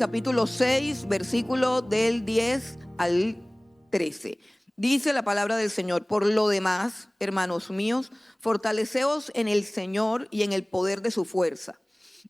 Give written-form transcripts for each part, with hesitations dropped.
capítulo 6, versículo del 10 al 13. Dice la palabra del Señor: por lo demás, hermanos míos, fortaleceos en el Señor y en el poder de su fuerza.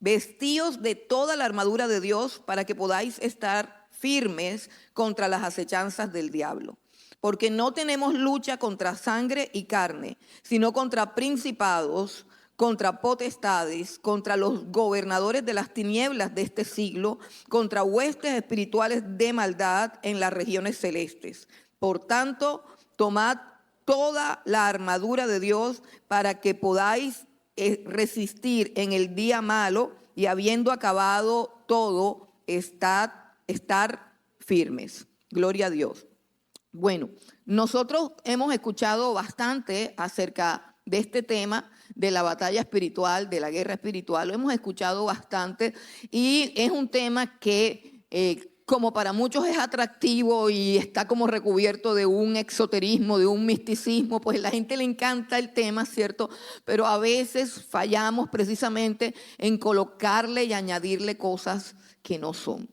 Vestíos de toda la armadura de Dios para que podáis estar firmes contra las acechanzas del diablo. Porque no tenemos lucha contra sangre y carne, sino contra principados, contra potestades, contra los gobernadores de las tinieblas de este siglo, contra huestes espirituales de maldad en las regiones celestes. Por tanto, tomad toda la armadura de Dios para que podáis resistir en el día malo, y habiendo acabado todo, estar firmes. Gloria a Dios. Bueno, nosotros hemos escuchado bastante acerca de este tema de la batalla espiritual, de la guerra espiritual. Lo hemos escuchado bastante y es un tema que como para muchos es atractivo y está como recubierto de un exoterismo, de un misticismo, pues a la gente le encanta el tema, ¿cierto? Pero a veces fallamos precisamente en colocarle y añadirle cosas que no son.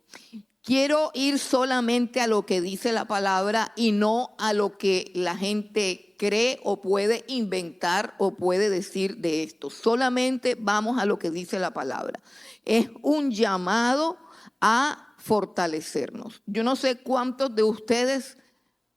Quiero ir solamente a lo que dice la palabra y no a lo que la gente cree o puede inventar o puede decir de esto. Solamente vamos a lo que dice la palabra. Es un llamado a fortalecernos. Yo no sé cuántos de ustedes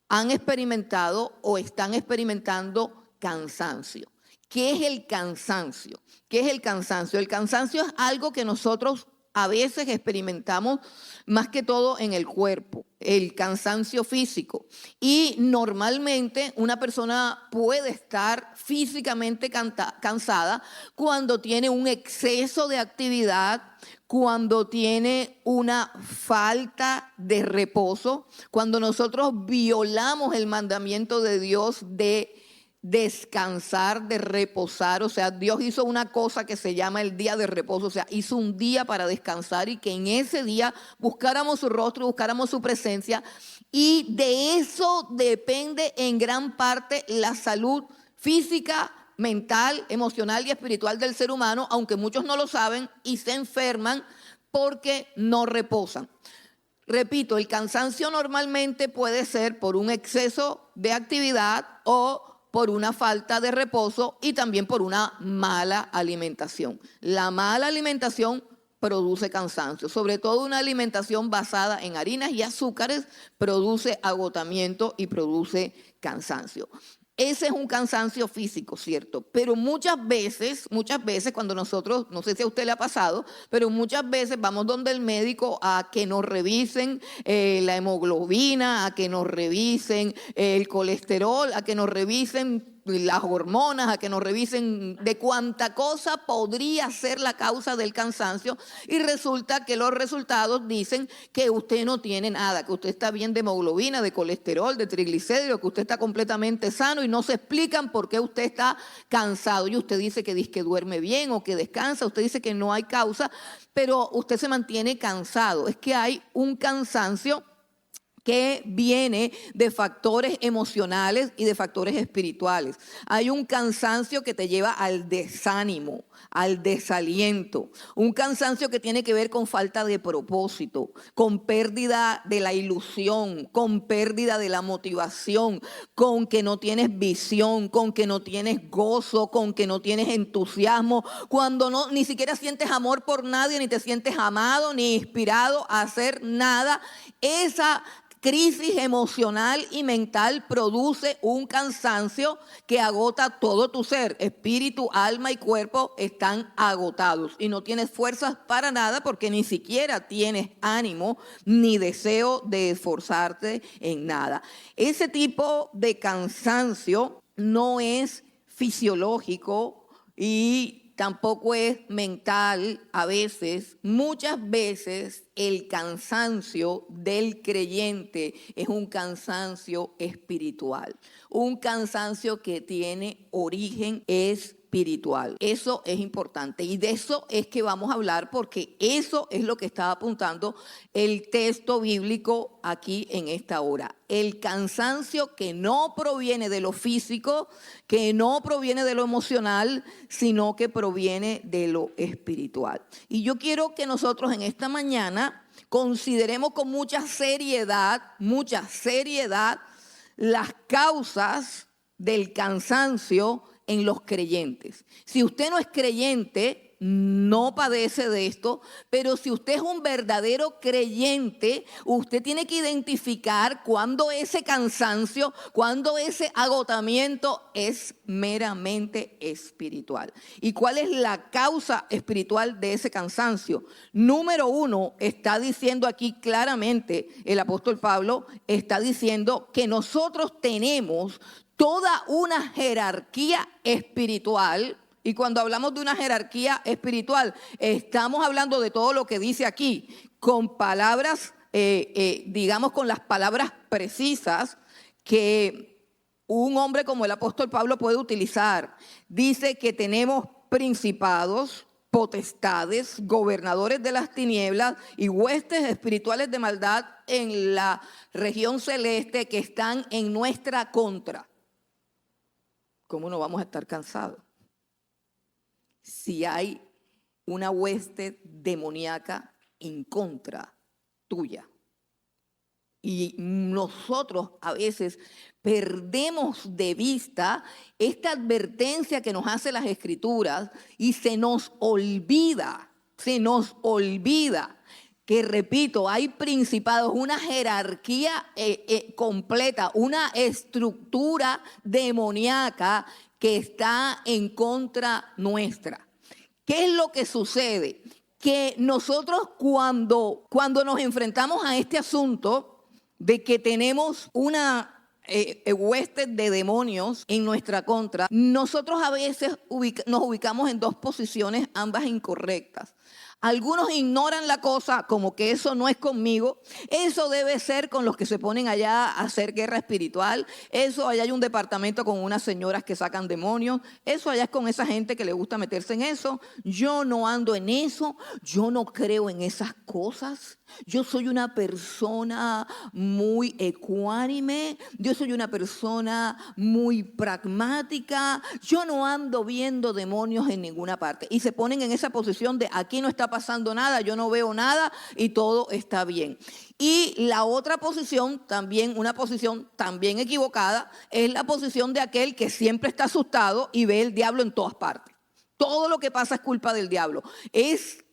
han experimentado o están experimentando cansancio. ¿Qué es el cansancio? ¿Qué es el cansancio? El cansancio es algo que nosotros a veces experimentamos más que todo en el cuerpo, el cansancio físico. Y normalmente una persona puede estar físicamente cansada cuando tiene un exceso de actividad, cuando tiene una falta de reposo, cuando nosotros violamos el mandamiento de Dios de descansar, de reposar. O sea, Dios hizo una cosa que se llama el día de reposo, o sea, hizo un día para descansar y que en ese día buscáramos su rostro, buscáramos su presencia, y de eso depende en gran parte la salud física, mental, emocional y espiritual del ser humano, aunque muchos no lo saben y se enferman porque no reposan. Repito, el cansancio normalmente puede ser por un exceso de actividad o por una falta de reposo y también por una mala alimentación. La mala alimentación produce cansancio, sobre todo una alimentación basada en harinas y azúcares produce agotamiento y produce cansancio. Ese es un cansancio físico, ¿cierto? Pero muchas veces cuando nosotros, no sé si a usted le ha pasado, pero muchas veces vamos donde el médico a que nos revisen la hemoglobina, a que nos revisen el colesterol, a que nos revisen las hormonas, a que nos revisen de cuánta cosa podría ser la causa del cansancio, y resulta que los resultados dicen que usted no tiene nada, que usted está bien de hemoglobina, de colesterol, de triglicéridos, que usted está completamente sano, y no se explican por qué usted está cansado. Y usted dice que duerme bien o que descansa, usted dice que no hay causa, pero usted se mantiene cansado. Es que hay un cansancio que viene de factores emocionales y de factores espirituales. Hay un cansancio que te lleva al desánimo, al desaliento. Un cansancio que tiene que ver con falta de propósito, con pérdida de la ilusión, con pérdida de la motivación, con que no tienes visión, con que no tienes gozo, con que no tienes entusiasmo, cuando ni siquiera sientes amor por nadie, ni te sientes amado, ni inspirado a hacer nada. Esa crisis emocional y mental produce un cansancio que agota todo tu ser. Espíritu, alma y cuerpo están agotados y no tienes fuerzas para nada porque ni siquiera tienes ánimo ni deseo de esforzarte en nada. Ese tipo de cansancio no es fisiológico y tampoco es mental. A veces, muchas veces, el cansancio del creyente es un cansancio espiritual. Un cansancio que tiene origen, es espiritual. Eso es importante y de eso es que vamos a hablar, porque eso es lo que está apuntando el texto bíblico aquí en esta hora. El cansancio que no proviene de lo físico, que no proviene de lo emocional, sino que proviene de lo espiritual. Y yo quiero que nosotros en esta mañana consideremos con mucha seriedad las causas del cansancio en los creyentes. Si usted no es creyente, no padece de esto, pero si usted es un verdadero creyente, usted tiene que identificar cuando ese cansancio, cuando ese agotamiento es meramente espiritual. ¿Y cuál es la causa espiritual de ese cansancio? Número uno, está diciendo aquí claramente, el apóstol Pablo está diciendo que nosotros tenemos toda una jerarquía espiritual. Y cuando hablamos de una jerarquía espiritual, estamos hablando de todo lo que dice aquí, con palabras, digamos con las palabras precisas que un hombre como el apóstol Pablo puede utilizar. Dice que tenemos principados, potestades, gobernadores de las tinieblas y huestes espirituales de maldad en la región celeste que están en nuestra contra. ¿Cómo no vamos a estar cansados si hay una hueste demoníaca en contra tuya? Y nosotros a veces perdemos de vista esta advertencia que nos hace las Escrituras y se nos olvida que, repito, hay principados, una jerarquía completa, una estructura demoníaca que está en contra nuestra. ¿Qué es lo que sucede? Que nosotros cuando nos enfrentamos a este asunto de que tenemos una hueste de demonios en nuestra contra, nosotros a veces nos ubicamos en dos posiciones, ambas incorrectas. Algunos ignoran la cosa como que eso no es conmigo, eso debe ser con los que se ponen allá a hacer guerra espiritual, eso allá hay un departamento con unas señoras que sacan demonios, eso allá es con esa gente que le gusta meterse en eso, yo no ando en eso, yo no creo en esas cosas. Yo soy una persona muy ecuánime, yo soy una persona muy pragmática, yo no ando viendo demonios en ninguna parte. Y se ponen en esa posición de aquí no está pasando nada, yo no veo nada y todo está bien. Y la otra posición, también una posición también equivocada, es la posición de aquel que siempre está asustado y ve el diablo en todas partes. Todo lo que pasa es culpa del diablo. Es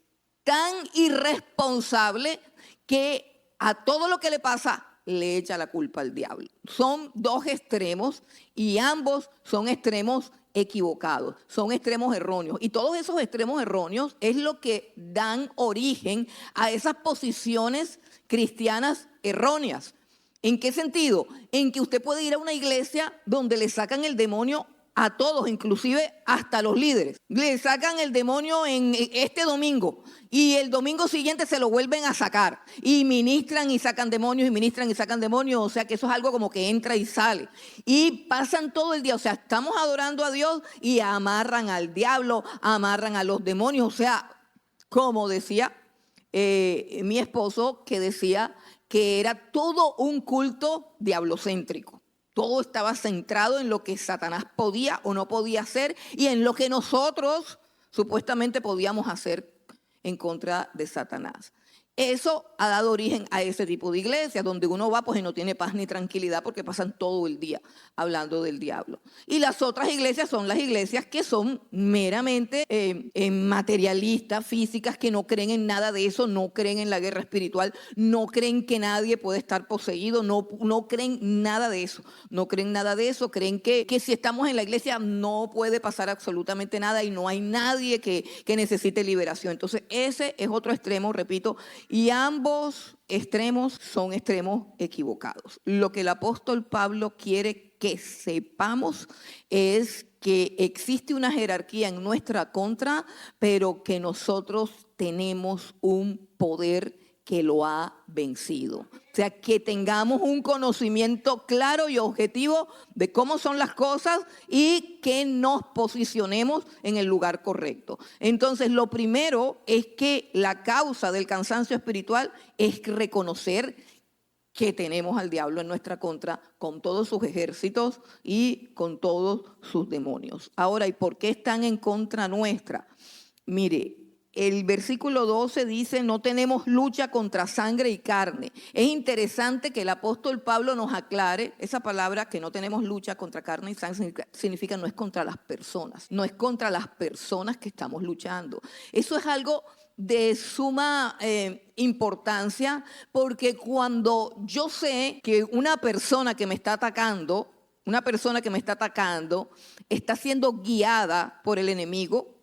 tan irresponsable que a todo lo que le pasa le echa la culpa al diablo. Son dos extremos y ambos son extremos equivocados, son extremos erróneos. Y todos esos extremos erróneos es lo que dan origen a esas posiciones cristianas erróneas. ¿En qué sentido? En que usted puede ir a una iglesia donde le sacan el demonio a todos, inclusive hasta los líderes. Le sacan el demonio en este domingo y el domingo siguiente se lo vuelven a sacar. Y ministran y sacan demonios y ministran y sacan demonios. O sea que eso es algo como que entra y sale. Y pasan todo el día. O sea, estamos adorando a Dios y amarran al diablo, amarran a los demonios. O sea, como decía mi esposo, que decía que era todo un culto diablocéntrico. Todo estaba centrado en lo que Satanás podía o no podía hacer y en lo que nosotros supuestamente podíamos hacer en contra de Satanás. Eso ha dado origen a ese tipo de iglesias donde uno va pues y no tiene paz ni tranquilidad porque pasan todo el día hablando del diablo. Y las otras iglesias son las iglesias que son meramente materialistas, físicas, que no creen en nada de eso, no creen en la guerra espiritual, no creen que nadie puede estar poseído, no creen nada de eso, no creen nada de eso, creen que si estamos en la iglesia no puede pasar absolutamente nada y no hay nadie que necesite liberación. Entonces ese es otro extremo, repito, y ambos extremos son extremos equivocados. Lo que el apóstol Pablo quiere que sepamos es que existe una jerarquía en nuestra contra, pero que nosotros tenemos un poder que lo ha vencido. O sea, que tengamos un conocimiento claro y objetivo de cómo son las cosas y que nos posicionemos en el lugar correcto. Entonces, lo primero es que la causa del cansancio espiritual es reconocer que tenemos al diablo en nuestra contra con todos sus ejércitos y con todos sus demonios. Ahora, ¿y por qué están en contra nuestra? Mire, el versículo 12 dice, no tenemos lucha contra sangre y carne. Es interesante que el apóstol Pablo nos aclare esa palabra, que no tenemos lucha contra carne y sangre, significa no es contra las personas, no es contra las personas que estamos luchando. Eso es algo de suma importancia, porque cuando yo sé que una persona que me está atacando, está siendo guiada por el enemigo,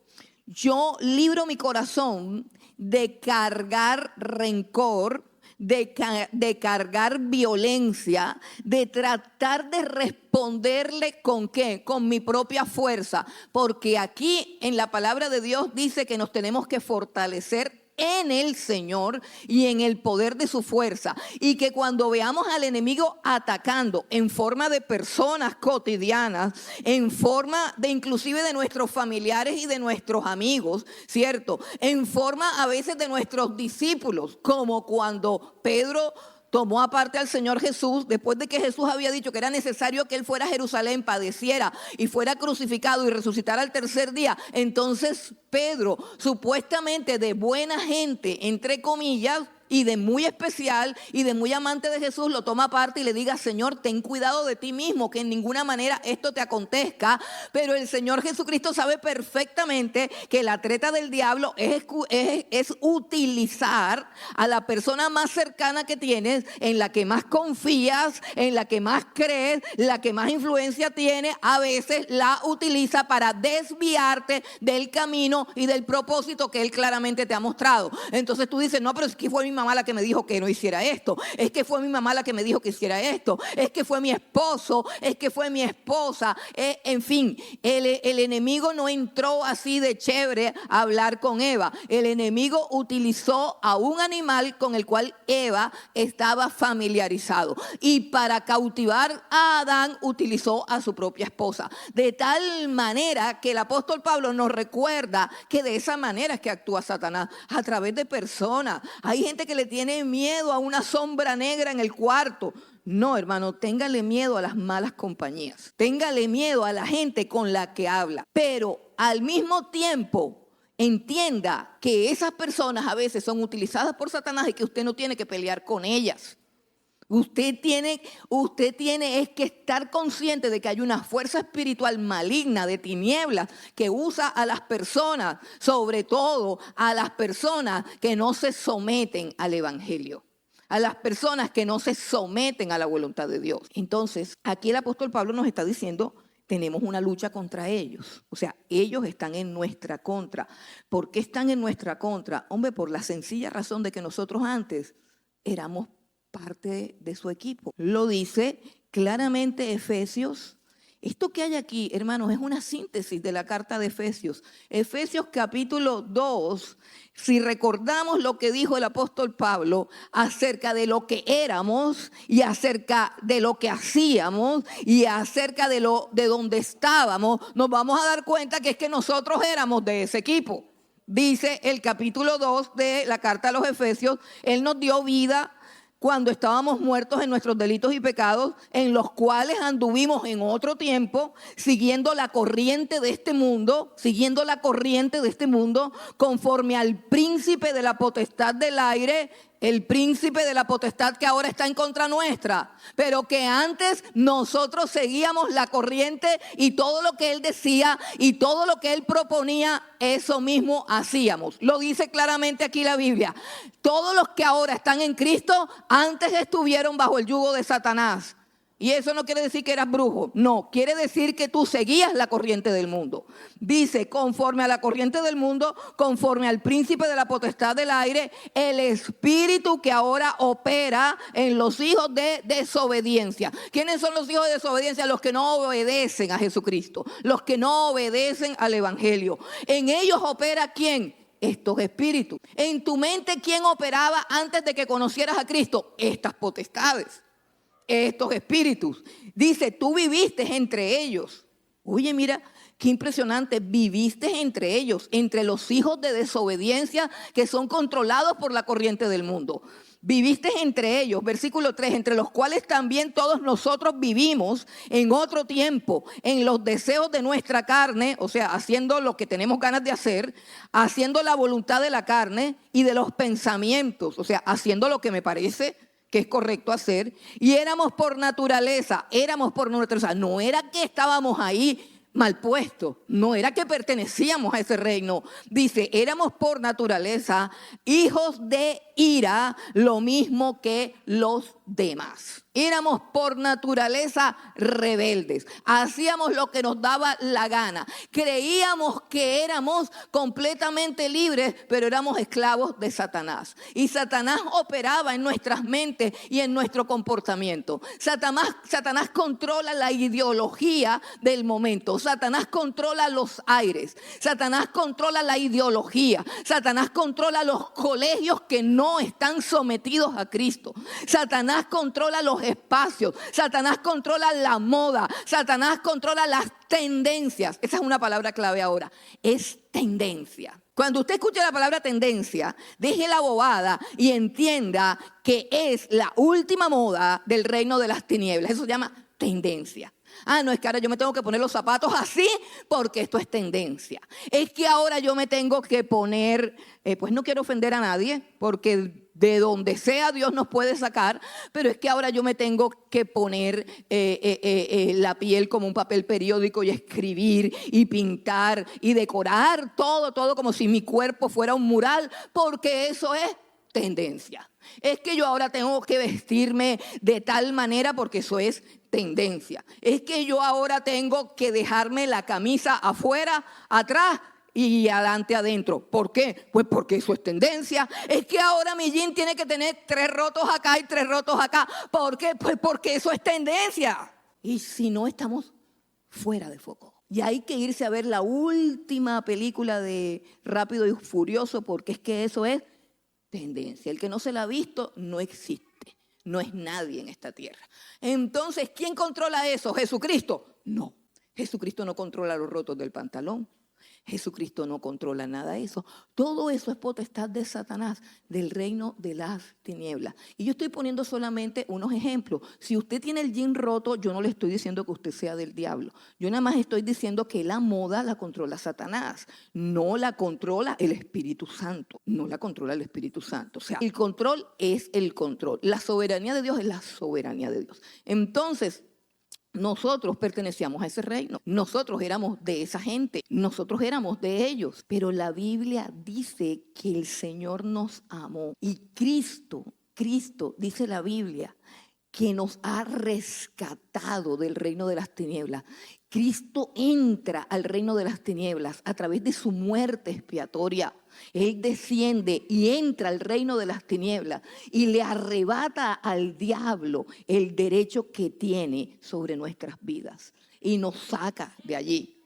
yo libro mi corazón de cargar rencor, de cargar violencia, de tratar de responderle ¿con qué? Con mi propia fuerza. Porque aquí en la palabra de Dios dice que nos tenemos que fortalecer en el Señor y en el poder de su fuerza, y que cuando veamos al enemigo atacando en forma de personas cotidianas, en forma de inclusive de nuestros familiares y de nuestros amigos, ¿cierto? En forma a veces de nuestros discípulos, como cuando Pedro tomó aparte al Señor Jesús después de que Jesús había dicho que era necesario que Él fuera a Jerusalén, padeciera y fuera crucificado y resucitara al tercer día. Entonces Pedro, supuestamente de buena gente, entre comillas, y de muy especial y de muy amante de Jesús, lo toma aparte y le diga, Señor, ten cuidado de ti mismo, que en ninguna manera esto te acontezca. Pero el Señor Jesucristo sabe perfectamente que la treta del diablo es utilizar a la persona más cercana que tienes, en la que más confías, en la que más crees, la que más influencia tiene. A veces la utiliza para desviarte del camino y del propósito que Él claramente te ha mostrado. Entonces tú dices, no, pero es que fue mi mamá la que me dijo que no hiciera esto, es que fue mi mamá la que me dijo que hiciera esto, es que fue mi esposo, es que fue mi esposa, en fin, el enemigo no entró así de chévere a hablar con Eva. El enemigo utilizó a un animal con el cual Eva estaba familiarizado, y para cautivar a Adán utilizó a su propia esposa, de tal manera que el apóstol Pablo nos recuerda que de esa manera es que actúa Satanás, a través de personas. Hay gente que le tiene miedo a una sombra negra en el cuarto. No, hermano, téngale miedo a las malas compañías. Téngale miedo a la gente con la que habla. Pero al mismo tiempo, entienda que esas personas a veces son utilizadas por Satanás y que usted no tiene que pelear con ellas. Usted tiene es que estar consciente de que hay una fuerza espiritual maligna de tinieblas que usa a las personas, sobre todo a las personas que no se someten al evangelio, a las personas que no se someten a la voluntad de Dios. Entonces, aquí el apóstol Pablo nos está diciendo, tenemos una lucha contra ellos. O sea, ellos están en nuestra contra. ¿Por qué están en nuestra contra? Hombre, por la sencilla razón de que nosotros antes éramos parte de su equipo. Lo dice claramente Efesios. Esto que hay aquí, hermanos, es una síntesis de la carta de Efesios. Efesios capítulo 2, si recordamos lo que dijo el apóstol Pablo acerca de lo que éramos y acerca de lo que hacíamos y acerca de dónde estábamos, nos vamos a dar cuenta que es que nosotros éramos de ese equipo. Dice el capítulo 2 de la carta a los Efesios, Él nos dio vida cuando estábamos muertos en nuestros delitos y pecados, en los cuales anduvimos en otro tiempo, siguiendo la corriente de este mundo, conforme al príncipe de la potestad del aire, el príncipe de la potestad que ahora está en contra nuestra, pero que antes nosotros seguíamos la corriente y todo lo que él decía y todo lo que él proponía, eso mismo hacíamos. Lo dice claramente aquí la Biblia. Todos los que ahora están en Cristo antes estuvieron bajo el yugo de Satanás. Y eso no quiere decir que eras brujo, no, quiere decir que tú seguías la corriente del mundo. Dice, conforme a la corriente del mundo, conforme al príncipe de la potestad del aire, el espíritu que ahora opera en los hijos de desobediencia. ¿Quiénes son los hijos de desobediencia? Los que no obedecen a Jesucristo, los que no obedecen al evangelio. En ellos opera ¿quién? estos espíritus. En tu mente, ¿quién operaba antes de que conocieras a Cristo? Estas potestades, estos espíritus. Dice, tú viviste entre ellos. Oye, mira, qué impresionante, viviste entre ellos, entre los hijos de desobediencia que son controlados por la corriente del mundo. Viviste entre ellos, versículo 3, entre los cuales también todos nosotros vivimos en otro tiempo, en los deseos de nuestra carne, o sea, haciendo lo que tenemos ganas de hacer, haciendo la voluntad de la carne y de los pensamientos, o sea, haciendo lo que me parece que es correcto hacer, y éramos por naturaleza, no era que estábamos ahí mal puesto, no era que pertenecíamos a ese reino. Dice, éramos por naturaleza hijos de ira, lo mismo que los demás. Éramos por naturaleza rebeldes, hacíamos lo que nos daba la gana, creíamos que éramos completamente libres, pero éramos esclavos de Satanás. Y Satanás operaba en nuestras mentes y en nuestro comportamiento. Satanás controla la ideología del momento. Satanás controla los aires. Satanás controla la ideología. Satanás controla los colegios que no están sometidos a Cristo. Satanás controla los espacios. Satanás controla la moda. Satanás controla las tendencias. Esa es una palabra clave ahora. Es tendencia. Cuando usted escuche la palabra tendencia, deje la bobada y entienda que es la última moda del reino de las tinieblas. Eso se llama tendencia. No es que ahora yo me tengo que poner los zapatos así porque esto es tendencia. Es que ahora yo me tengo que poner, pues no quiero ofender a nadie porque de donde sea Dios nos puede sacar, pero es que ahora yo me tengo que poner la piel como un papel periódico y escribir y pintar y decorar todo como si mi cuerpo fuera un mural, porque eso es tendencia. Es que yo ahora tengo que vestirme de tal manera porque eso es tendencia. Es que yo ahora tengo que dejarme la camisa afuera, atrás y adelante adentro. ¿Por qué? Pues porque eso es tendencia. Es que ahora mi jean tiene que tener 3 rotos acá y 3 rotos acá. ¿Por qué? Pues porque eso es tendencia. Y si no, estamos fuera de foco. Y hay que irse a ver la última película de Rápido y Furioso porque es que eso es tendencia. El que no se la ha visto no existe. No es nadie en esta tierra. Entonces, ¿quién controla eso? ¿Jesucristo? No. Jesucristo no controla los rotos del pantalón. Jesucristo no controla nada de eso. Todo eso es potestad de Satanás, del reino de las tinieblas. Y yo estoy poniendo solamente unos ejemplos. Si usted tiene el jean roto, yo no le estoy diciendo que usted sea del diablo. Yo nada más estoy diciendo que la moda la controla Satanás. No la controla el Espíritu Santo. No la controla el Espíritu Santo. O sea, el control es el control. La soberanía de Dios es la soberanía de Dios. Entonces, nosotros pertenecíamos a ese reino, nosotros éramos de esa gente, nosotros éramos de ellos. Pero la Biblia dice que el Señor nos amó y Cristo, dice la Biblia, que nos ha rescatado del reino de las tinieblas. Cristo entra al reino de las tinieblas a través de su muerte expiatoria. Él desciende y entra al reino de las tinieblas y le arrebata al diablo el derecho que tiene sobre nuestras vidas. Y nos saca de allí,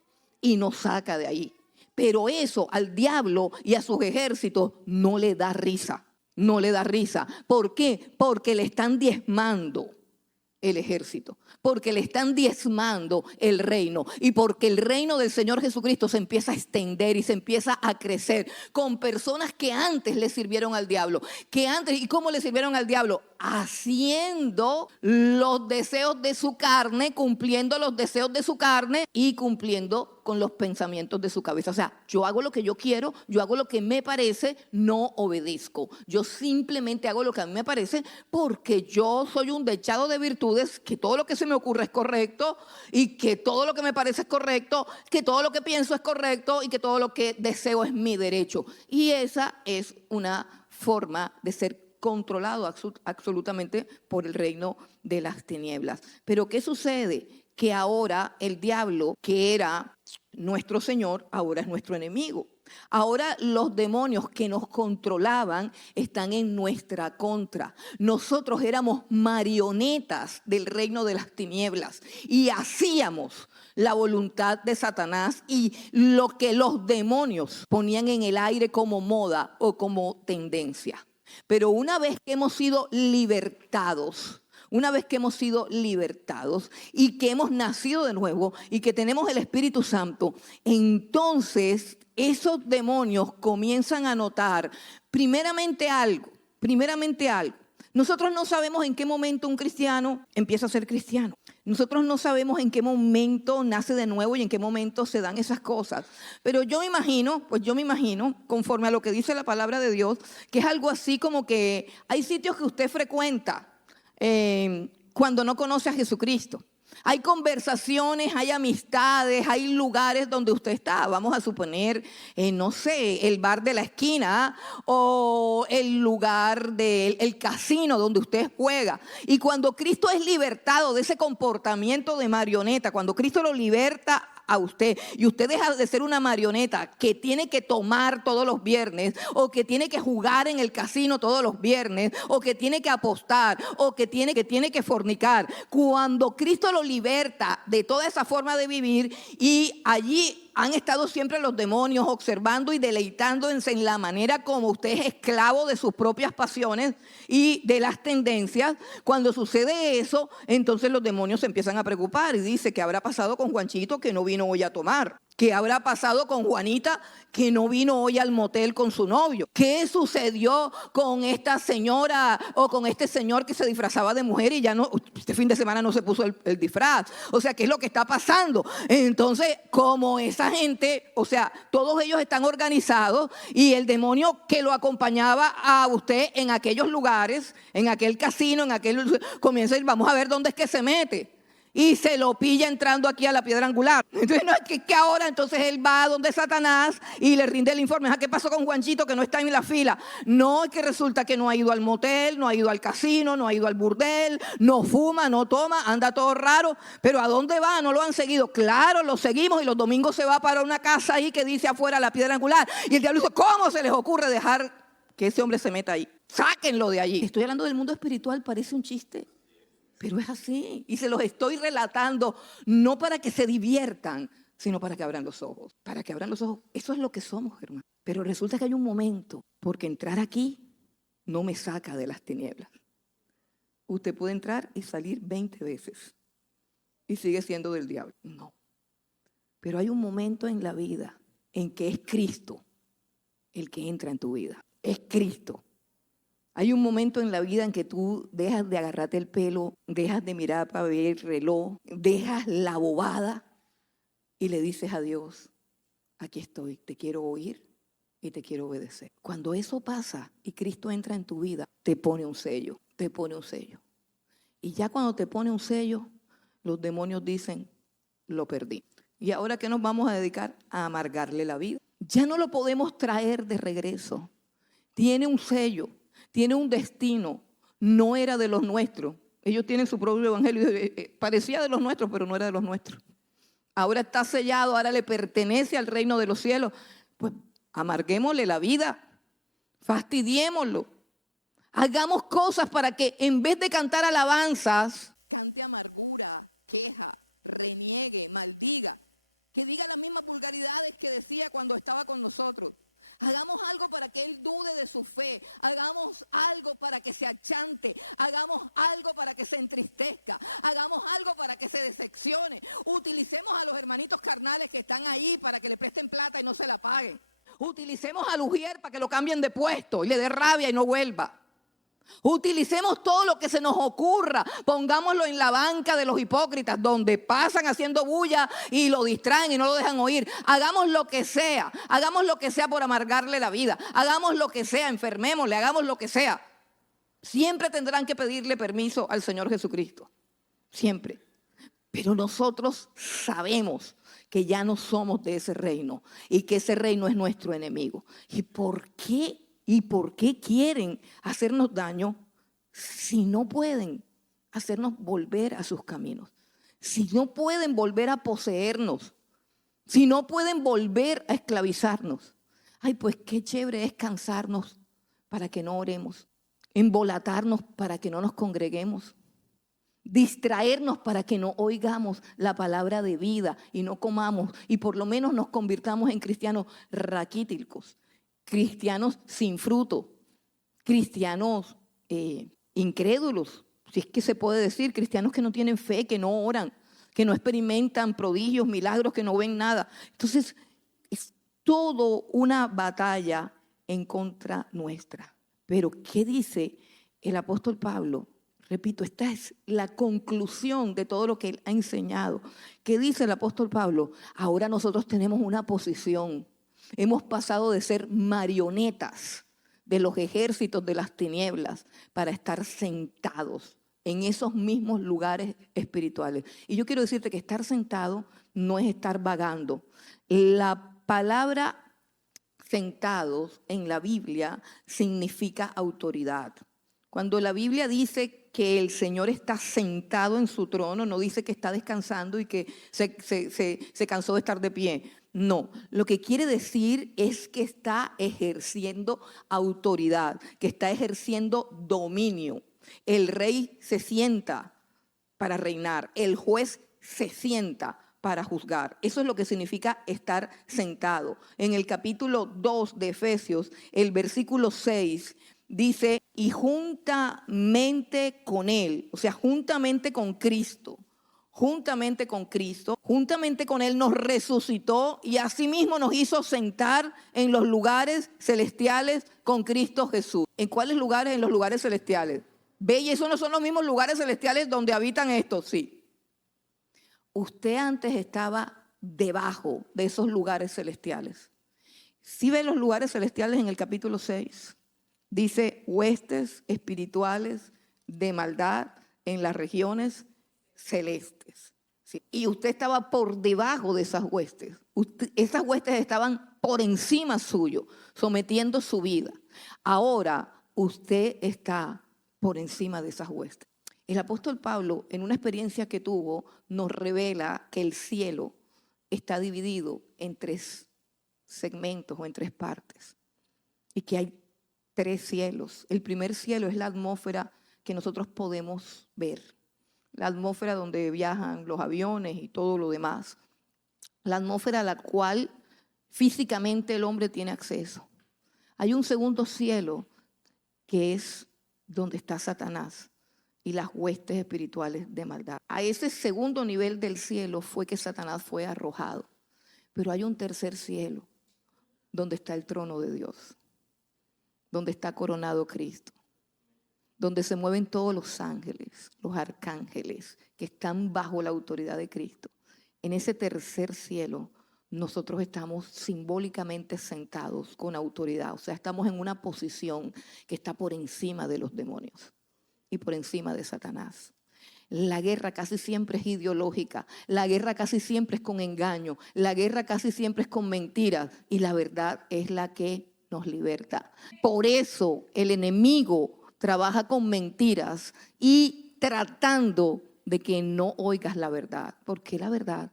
Pero eso al diablo y a sus ejércitos no le da risa. No le da risa. ¿Por qué? Porque le están diezmando el ejército, porque le están diezmando el reino y porque el reino del Señor Jesucristo se empieza a extender y se empieza a crecer con personas que antes le sirvieron al diablo, ¿y cómo le sirvieron al diablo? Haciendo los deseos de su carne, cumpliendo los deseos de su carne y cumpliendo con los pensamientos de su cabeza. O sea, yo hago lo que yo quiero, yo hago lo que me parece, no obedezco. Yo simplemente hago lo que a mí me parece porque yo soy un dechado de virtudes, que todo lo que se me ocurre es correcto y que todo lo que me parece es correcto, que todo lo que pienso es correcto y que todo lo que deseo es mi derecho. Y esa es una forma de ser controlado absolutamente por el reino de las tinieblas. Pero ¿qué sucede? Que ahora el diablo, que era nuestro Señor ahora es nuestro enemigo. Ahora los demonios que nos controlaban están en nuestra contra. Nosotros éramos marionetas del reino de las tinieblas y hacíamos la voluntad de Satanás y lo que los demonios ponían en el aire como moda o como tendencia. Pero una vez que hemos sido libertados, y que hemos nacido de nuevo y que tenemos el Espíritu Santo, entonces esos demonios comienzan a notar primeramente algo. Nosotros no sabemos en qué momento un cristiano empieza a ser cristiano. Nosotros no sabemos en qué momento nace de nuevo y en qué momento se dan esas cosas. Pero yo me imagino, conforme a lo que dice la palabra de Dios, que es algo así como que hay sitios que usted frecuenta cuando no conoce a Jesucristo. Hay conversaciones, hay amistades, hay lugares donde usted está. Vamos a suponer, no sé, el bar de la esquina o el lugar del casino donde usted juega. Y cuando Cristo es libertado de ese comportamiento de marioneta, cuando Cristo lo liberta a usted y usted deja de ser una marioneta que tiene que tomar todos los viernes o que tiene que jugar en el casino todos los viernes o que tiene que apostar o que tiene que fornicar, cuando Cristo lo liberta de toda esa forma de vivir, y allí han estado siempre los demonios observando y deleitándose en la manera como usted es esclavo de sus propias pasiones y de las tendencias. Cuando sucede eso, entonces los demonios se empiezan a preocupar y dice: ¿qué habrá pasado con Juanchito que no vino hoy a tomar? ¿Qué habrá pasado con Juanita que no vino hoy al motel con su novio? ¿Qué sucedió con esta señora o con este señor que se disfrazaba de mujer y ya no, este fin de semana no se puso el disfraz? O sea, ¿qué es lo que está pasando? Entonces, como esa gente, o sea, todos ellos están organizados y el demonio que lo acompañaba a usted en aquellos lugares, en aquel casino, comienza a ir, vamos a ver dónde es que se mete. Y se lo pilla entrando aquí a la piedra angular. Entonces no es que ahora entonces él va a donde Satanás y le rinde el informe. ¿Qué pasó con Juanchito que no está en la fila? No, es que resulta que no ha ido al motel, no ha ido al casino, no ha ido al burdel, no fuma, no toma, anda todo raro. Pero ¿a dónde va? No lo han seguido. Claro, lo seguimos y los domingos se va para una casa ahí que dice afuera la piedra angular. Y el diablo dice: ¿cómo se les ocurre dejar que ese hombre se meta ahí? Sáquenlo de allí. Estoy hablando del mundo espiritual, parece un chiste. Pero es así, y se los estoy relatando no para que se diviertan, sino para que abran los ojos. Para que abran los ojos, eso es lo que somos, hermano. Pero resulta que hay un momento, porque entrar aquí no me saca de las tinieblas. Usted puede entrar y salir 20 veces y sigue siendo del diablo. No. Pero hay un momento en la vida en que es Cristo el que entra en tu vida. Es Cristo. Hay un momento en la vida en que tú dejas de agarrarte el pelo, dejas de mirar para ver el reloj, dejas la bobada y le dices a Dios: aquí estoy, te quiero oír y te quiero obedecer. Cuando eso pasa y Cristo entra en tu vida, te pone un sello. Y ya cuando te pone un sello, los demonios dicen: lo perdí. ¿Y ahora qué nos vamos a dedicar? A amargarle la vida. Ya no lo podemos traer de regreso. Tiene un sello. Tiene un destino, no era de los nuestros. Ellos tienen su propio evangelio, parecía de los nuestros, pero no era de los nuestros. Ahora está sellado, ahora le pertenece al reino de los cielos. Pues amarguémosle la vida, fastidiémoslo. Hagamos cosas para que en vez de cantar alabanzas, cante amargura, queja, reniegue, maldiga. Que diga las mismas vulgaridades que decía cuando estaba con nosotros. Hagamos algo para que él dude de su fe. Hagamos algo para que se achante. Hagamos algo para que se entristezca. Hagamos algo para que se decepcione. Utilicemos a los hermanitos carnales que están ahí para que le presten plata y no se la paguen. Utilicemos al ujier para que lo cambien de puesto y le dé rabia y no vuelva. Utilicemos todo lo que se nos ocurra, pongámoslo en la banca de los hipócritas, donde pasan haciendo bulla y lo distraen y no lo dejan oír. Hagamos lo que sea por amargarle la vida, hagamos lo que sea, enfermémosle, hagamos lo que sea. Siempre tendrán que pedirle permiso al Señor Jesucristo, siempre. Pero nosotros sabemos que ya no somos de ese reino y que ese reino es nuestro enemigo. ¿Y por qué? ¿Y por qué quieren hacernos daño si no pueden hacernos volver a sus caminos? Si no pueden volver a poseernos. Si no pueden volver a esclavizarnos. Ay, pues qué chévere es cansarnos para que no oremos, embolatarnos para que no nos congreguemos, distraernos para que no oigamos la palabra de vida y no comamos y por lo menos nos convirtamos en cristianos raquíticos, cristianos sin fruto, cristianos incrédulos, si es que se puede decir, cristianos que no tienen fe, que no oran, que no experimentan prodigios, milagros, que no ven nada. Entonces, es todo una batalla en contra nuestra. Pero, ¿qué dice el apóstol Pablo? Repito, esta es la conclusión de todo lo que él ha enseñado. ¿Qué dice el apóstol Pablo? Ahora nosotros tenemos una posición. Hemos pasado de ser marionetas de los ejércitos de las tinieblas para estar sentados en esos mismos lugares espirituales. Y yo quiero decirte que estar sentado no es estar vagando. La palabra sentados en la Biblia significa autoridad. Cuando la Biblia dice que el Señor está sentado en su trono, no dice que está descansando y que se cansó de estar de pie. No, lo que quiere decir es que está ejerciendo autoridad, que está ejerciendo dominio. El rey se sienta para reinar, el juez se sienta para juzgar. Eso es lo que significa estar sentado. En el capítulo 2 de Efesios, el versículo 6, dice, y juntamente con Él, o sea, juntamente con Cristo, juntamente con Él nos resucitó y asimismo nos hizo sentar en los lugares celestiales con Cristo Jesús. ¿En cuáles lugares? En los lugares celestiales. ¿Ve? Y esos no son los mismos lugares celestiales donde habitan estos, sí. Usted antes estaba debajo de esos lugares celestiales. ¿Sí ve los lugares celestiales en el capítulo 6? Dice, huestes espirituales de maldad en las regiones celestes. ¿Sí? Y usted estaba por debajo de esas huestes. Esas huestes estaban por encima suyo, sometiendo su vida. Ahora usted está por encima de esas huestes. El apóstol Pablo, en una experiencia que tuvo, nos revela que el cielo está dividido en 3 segmentos o en 3 partes. Y que hay 3 cielos. El primer cielo es la atmósfera que nosotros podemos ver. La atmósfera donde viajan los aviones y todo lo demás. La atmósfera a la cual físicamente el hombre tiene acceso. Hay un segundo cielo que es donde está Satanás y las huestes espirituales de maldad. A ese segundo nivel del cielo fue que Satanás fue arrojado. Pero hay un tercer cielo donde está el trono de Dios, donde está coronado Cristo, donde se mueven todos los ángeles, los arcángeles que están bajo la autoridad de Cristo. En ese tercer cielo nosotros estamos simbólicamente sentados con autoridad, o sea, estamos en una posición que está por encima de los demonios y por encima de Satanás. La guerra casi siempre es ideológica, la guerra casi siempre es con engaño, la guerra casi siempre es con mentiras y la verdad es la que nos liberta. Por eso el enemigo trabaja con mentiras y tratando de que no oigas la verdad, porque la verdad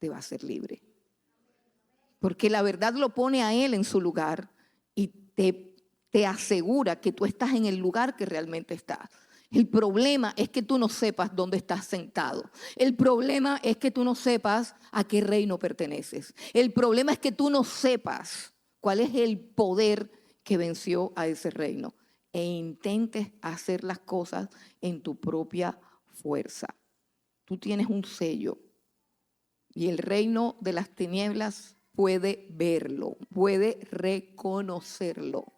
te va a hacer libre. Porque la verdad lo pone a él en su lugar y te asegura que tú estás en el lugar que realmente estás. El problema es que tú no sepas dónde estás sentado. El problema es que tú no sepas a qué reino perteneces. El problema es que tú no sepas cuál es el poder que venció a ese reino e intentes hacer las cosas en tu propia fuerza. Tú tienes un sello y el reino de las tinieblas puede verlo, puede reconocerlo,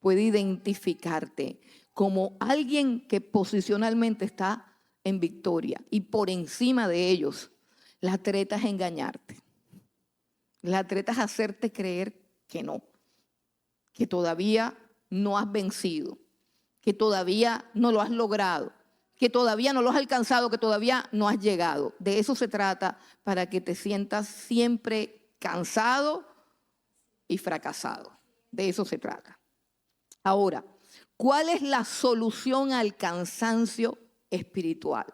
puede identificarte como alguien que posicionalmente está en victoria y por encima de ellos. La treta es engañarte, la treta es hacerte creer que no, que todavía no has vencido, que todavía no lo has logrado, que todavía no lo has alcanzado, que todavía no has llegado. De eso se trata, para que te sientas siempre cansado y fracasado. De eso se trata. Ahora, ¿cuál es la solución al cansancio espiritual?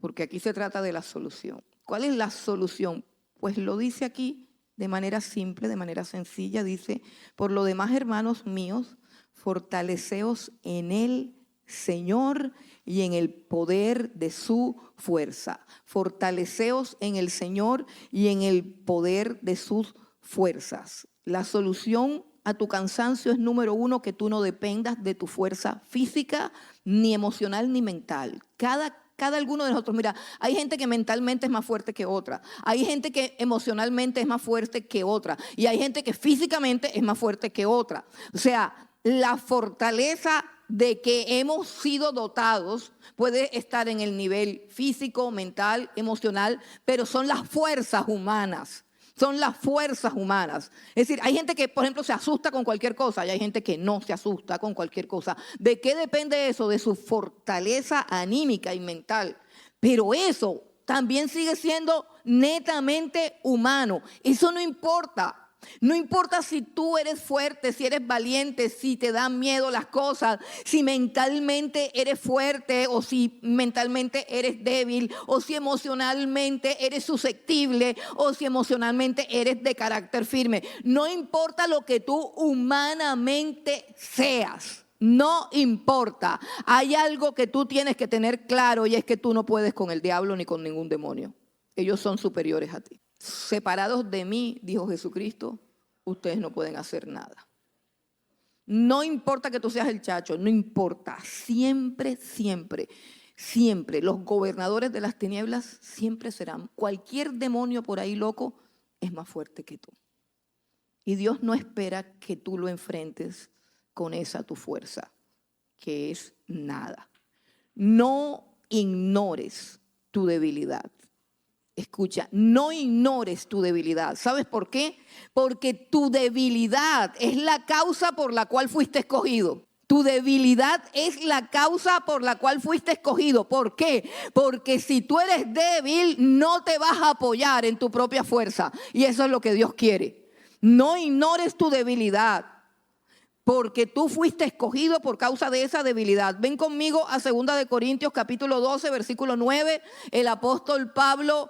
Porque aquí se trata de la solución. ¿Cuál es la solución? Pues lo dice aquí de manera simple, de manera sencilla. Dice, por lo demás, hermanos míos, fortaleceos en el Señor y en el poder de su fuerza. Fortaleceos en el Señor y en el poder de sus fuerzas. La solución a tu cansancio es, número uno, que tú no dependas de tu fuerza física, ni emocional, ni mental. Cada alguno de nosotros, mira, hay gente que mentalmente es más fuerte que otra, hay gente que emocionalmente es más fuerte que otra, y hay gente que físicamente es más fuerte que otra. O sea, la fortaleza de que hemos sido dotados puede estar en el nivel físico, mental, emocional, pero son las fuerzas humanas. Son las fuerzas humanas. Es decir, hay gente que, por ejemplo, se asusta con cualquier cosa y hay gente que no se asusta con cualquier cosa. ¿De qué depende eso? De su fortaleza anímica y mental. Pero eso también sigue siendo netamente humano. Eso no importa. No importa si tú eres fuerte, si eres valiente, si te dan miedo las cosas, si mentalmente eres fuerte o si mentalmente eres débil, o si emocionalmente eres susceptible o si emocionalmente eres de carácter firme. No importa lo que tú humanamente seas. No importa. Hay algo que tú tienes que tener claro, y es que tú no puedes con el diablo ni con ningún demonio. Ellos son superiores a ti. Separados de mí, dijo Jesucristo, ustedes no pueden hacer nada. No importa que tú seas el chacho, no importa. Siempre, siempre, siempre los gobernadores de las tinieblas siempre serán. Cualquier demonio por ahí loco es más fuerte que tú. Y Dios no espera que tú lo enfrentes con esa tu fuerza, que es nada. No ignores tu debilidad. Escucha, no ignores tu debilidad. ¿Sabes por qué? Porque tu debilidad es la causa por la cual fuiste escogido. Tu debilidad es la causa por la cual fuiste escogido. ¿Por qué? Porque si tú eres débil, no te vas a apoyar en tu propia fuerza. Y eso es lo que Dios quiere. No ignores tu debilidad, porque tú fuiste escogido por causa de esa debilidad. Ven conmigo a 2 Corintios capítulo 12, versículo 9. El apóstol Pablo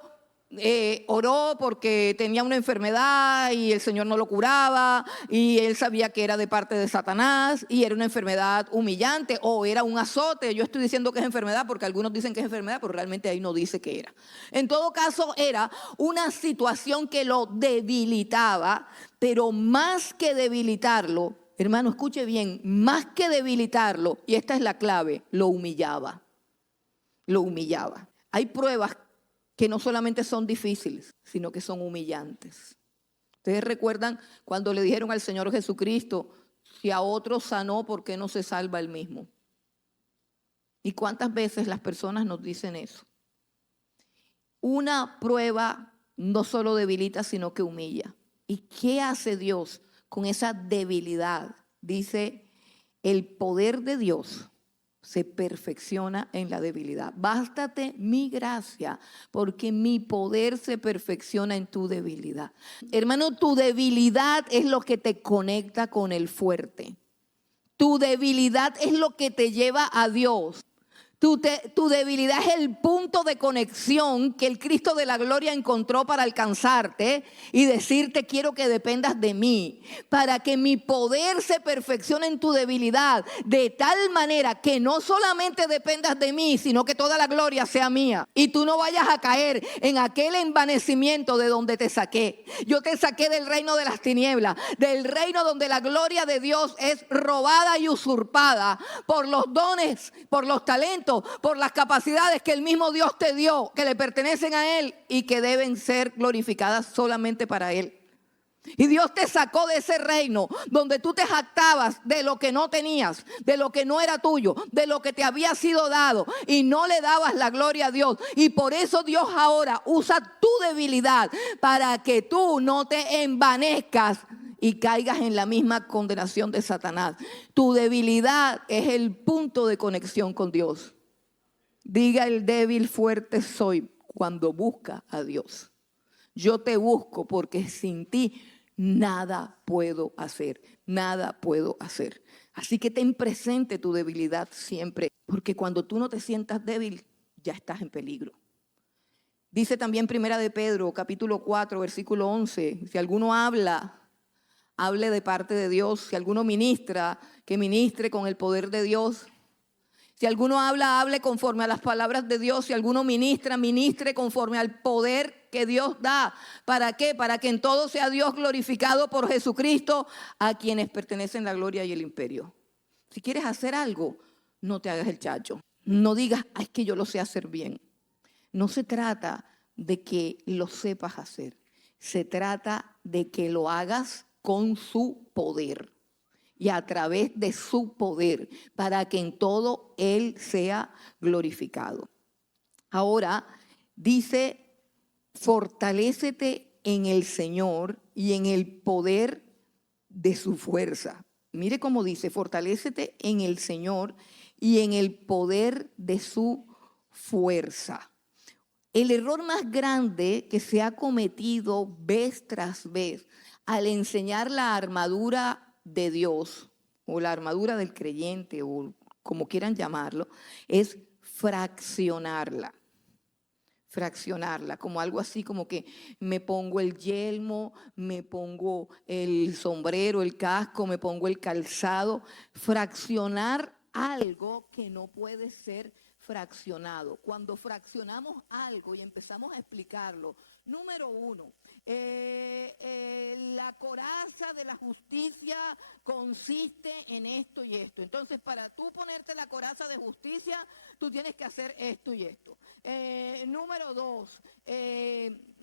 oró porque tenía una enfermedad y el Señor no lo curaba, y él sabía que era de parte de Satanás y era una enfermedad humillante o era un azote. Yo estoy diciendo que es enfermedad porque algunos dicen que es enfermedad, pero realmente ahí no dice que era. En todo caso, era una situación que lo debilitaba, pero más que debilitarlo, hermano, escuche bien, más que debilitarlo, y esta es la clave, lo humillaba. Lo humillaba. Hay pruebas que no solamente son difíciles, sino que son humillantes. Ustedes recuerdan cuando le dijeron al Señor Jesucristo, si a otro sanó, ¿por qué no se salva él mismo? ¿Y cuántas veces las personas nos dicen eso? Una prueba no solo debilita, sino que humilla. ¿Y qué hace Dios con esa debilidad? Dice, el poder de Dios se perfecciona en la debilidad. Bástate mi gracia, porque mi poder se perfecciona en tu debilidad. Hermano, tu debilidad es lo que te conecta con el fuerte. Tu debilidad es lo que te lleva a Dios. Tu debilidad es el punto de conexión que el Cristo de la gloria encontró para alcanzarte y decirte, quiero que dependas de mí, para que mi poder se perfeccione en tu debilidad, de tal manera que no solamente dependas de mí, sino que toda la gloria sea mía y tú no vayas a caer en aquel envanecimiento de donde te saqué. Yo te saqué del reino de las tinieblas, del reino donde la gloria de Dios es robada y usurpada por los dones, por los talentos, por las capacidades que el mismo Dios te dio, que le pertenecen a Él y que deben ser glorificadas solamente para Él. Y Dios te sacó de ese reino donde tú te jactabas de lo que no tenías, de lo que no era tuyo, de lo que te había sido dado, y no le dabas la gloria a Dios. Y por eso Dios ahora usa tu debilidad para que tú no te envanezcas y caigas en la misma condenación de Satanás. Tu debilidad es el punto de conexión con Dios. Diga el débil, fuerte soy cuando busca a Dios. Yo te busco porque sin ti nada puedo hacer, nada puedo hacer. Así que ten presente tu debilidad siempre, porque cuando tú no te sientas débil, ya estás en peligro. Dice también Primera de Pedro, capítulo 4, versículo 11, si alguno habla, hable de parte de Dios. Si alguno ministra, que ministre con el poder de Dios. Si alguno habla, hable conforme a las palabras de Dios. Si alguno ministra, ministre conforme al poder que Dios da. ¿Para qué? Para que en todo sea Dios glorificado por Jesucristo, a quienes pertenecen la gloria y el imperio. Si quieres hacer algo, no te hagas el chacho. No digas, ay, es que yo lo sé hacer bien. No se trata de que lo sepas hacer. Se trata de que lo hagas con su poder y a través de su poder, para que en todo Él sea glorificado. Ahora dice, fortalécete en el Señor y en el poder de su fuerza. Mire cómo dice, fortalécete en el Señor y en el poder de su fuerza. El error más grande que se ha cometido vez tras vez al enseñar la armadura de Dios o la armadura del creyente o como quieran llamarlo, es fraccionarla. Fraccionarla, como algo así como que me pongo el yelmo, me pongo el sombrero, el casco, me pongo el calzado. Fraccionar algo que no puede ser fraccionado. Cuando fraccionamos algo y empezamos a explicarlo, número uno, la coraza de la justicia consiste en esto y esto. Entonces, para tú ponerte la coraza de justicia, tú tienes que hacer esto y esto. Número dos, el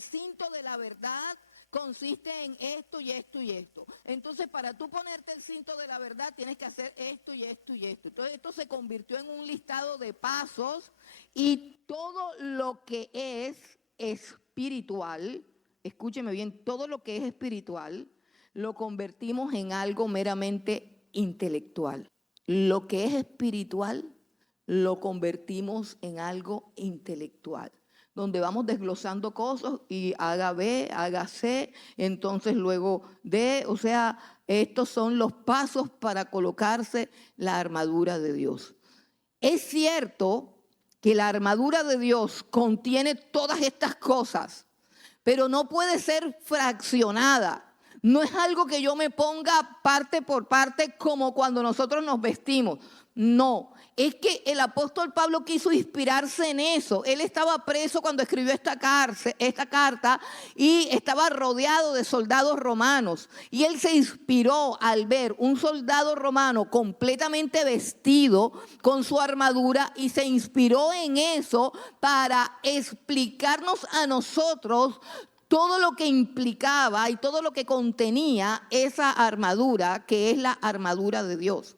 cinto de la verdad consiste en esto y esto y esto. Entonces, para tú ponerte el cinto de la verdad, tienes que hacer esto y esto y esto. Entonces, esto se convirtió en un listado de pasos y todo lo que es espiritual, escúcheme bien, todo lo que es espiritual, lo convertimos en algo meramente intelectual. Lo que es espiritual, lo convertimos en algo intelectual, donde vamos desglosando cosas y haga B, haga C, entonces luego D, o sea, estos son los pasos para colocarse la armadura de Dios. Es cierto que la armadura de Dios contiene todas estas cosas, pero no puede ser fraccionada. No es algo que yo me ponga parte por parte como cuando nosotros nos vestimos. No, es que el apóstol Pablo quiso inspirarse en eso. Él estaba preso cuando escribió esta carta y estaba rodeado de soldados romanos. Y él se inspiró al ver un soldado romano completamente vestido con su armadura y se inspiró en eso para explicarnos a nosotros todo lo que implicaba y todo lo que contenía esa armadura, que es la armadura de Dios.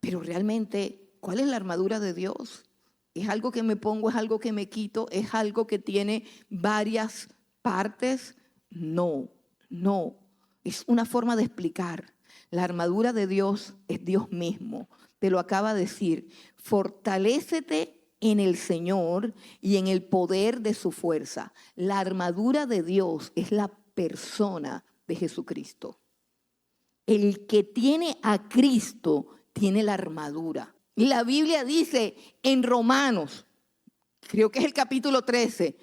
Pero realmente, ¿cuál es la armadura de Dios? ¿Es algo que me pongo, es algo que me quito, es algo que tiene varias partes? No, no. Es una forma de explicar. La armadura de Dios es Dios mismo. Te lo acaba de decir. Fortalécete en el Señor y en el poder de su fuerza. La armadura de Dios es la persona de Jesucristo. El que tiene a Cristo tiene la armadura. Y la Biblia dice en Romanos, creo que es el capítulo 13,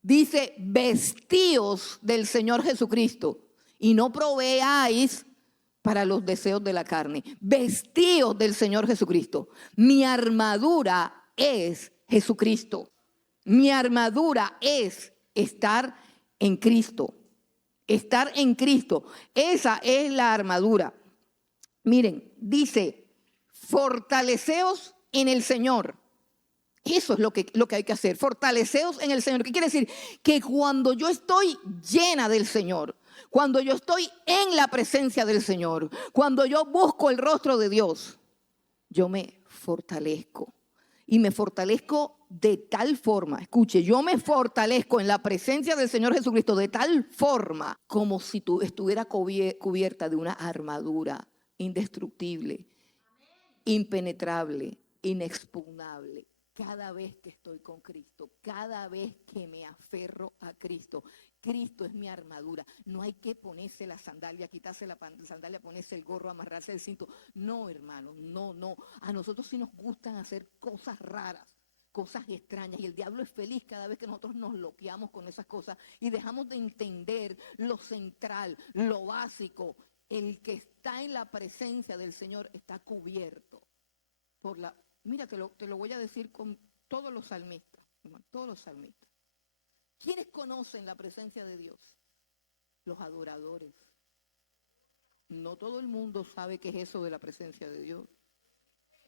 dice, vestíos del Señor Jesucristo y no proveáis para los deseos de la carne. Vestíos del Señor Jesucristo. Mi armadura es Jesucristo. Mi armadura es estar en Cristo. Estar en Cristo. Esa es la armadura. Miren, dice, fortaleceos en el Señor. Eso es lo que hay que hacer, fortaleceos en el Señor. ¿Qué quiere decir? Que cuando yo estoy llena del Señor, cuando yo estoy en la presencia del Señor, cuando yo busco el rostro de Dios, yo me fortalezco. Y me fortalezco de tal forma, escuche, yo me fortalezco en la presencia del Señor Jesucristo de tal forma como si tú estuviera cubierta de una armadura indestructible, impenetrable, inexpugnable. Cada vez que estoy con Cristo, cada vez que me aferro a Cristo, Cristo es mi armadura. No hay que ponerse la sandalia, quitarse la sandalia, ponerse el gorro, amarrarse el cinto. No, hermanos, no. A nosotros sí nos gustan hacer cosas raras. cosas extrañas. Y el diablo es feliz cada vez que nosotros nos bloqueamos con esas cosas y dejamos de entender lo central, lo básico. El que está en la presencia del Señor está cubierto por la... Mira, te lo voy a decir con todos los salmistas, hermano, todos los salmistas. ¿Quiénes conocen la presencia de Dios? Los adoradores. No todo el mundo sabe qué es eso de la presencia de Dios.